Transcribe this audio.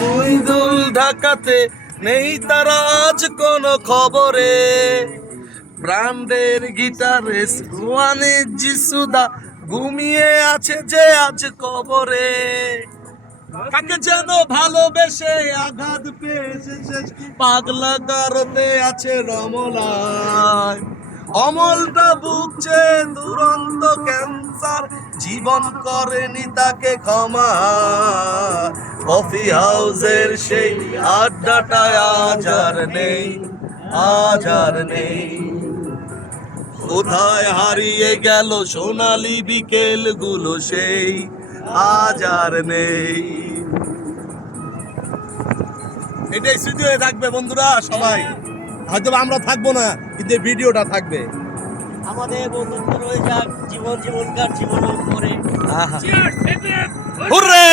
মইদুল ঢাকাতে নেই তারা আজ কোন খবরে। ব্রান্ডের গিটারিস্ট রুয়ানি জিসুদা ঘুমিয়ে আছে যে আজ কবরে। কাকে যেন ভালোবেসে আঘাত পেয়েছে পাগলা কারতে আছে রমলায়। অমলটা ভুগছে দুরন্ত জীবন করেনি তাকে ক্ষমা। কফি হাউসের সেই আড্ডাটায় আজ আর নেই আজ আর নেই। কোথায় হারিয়ে গেল সোনালি বিকেলগুলো সেই আজ আর নেই। এটাই স্মৃতি হয়ে থাকবে বন্ধুরা সবাই। হয়তো আমরা থাকব না কিন্তু ভিডিওটা থাকবে। আমাদের বন্ধুত্ব রয়ে যাক জীবন জীবনকার জীবনের পরে। হুররে!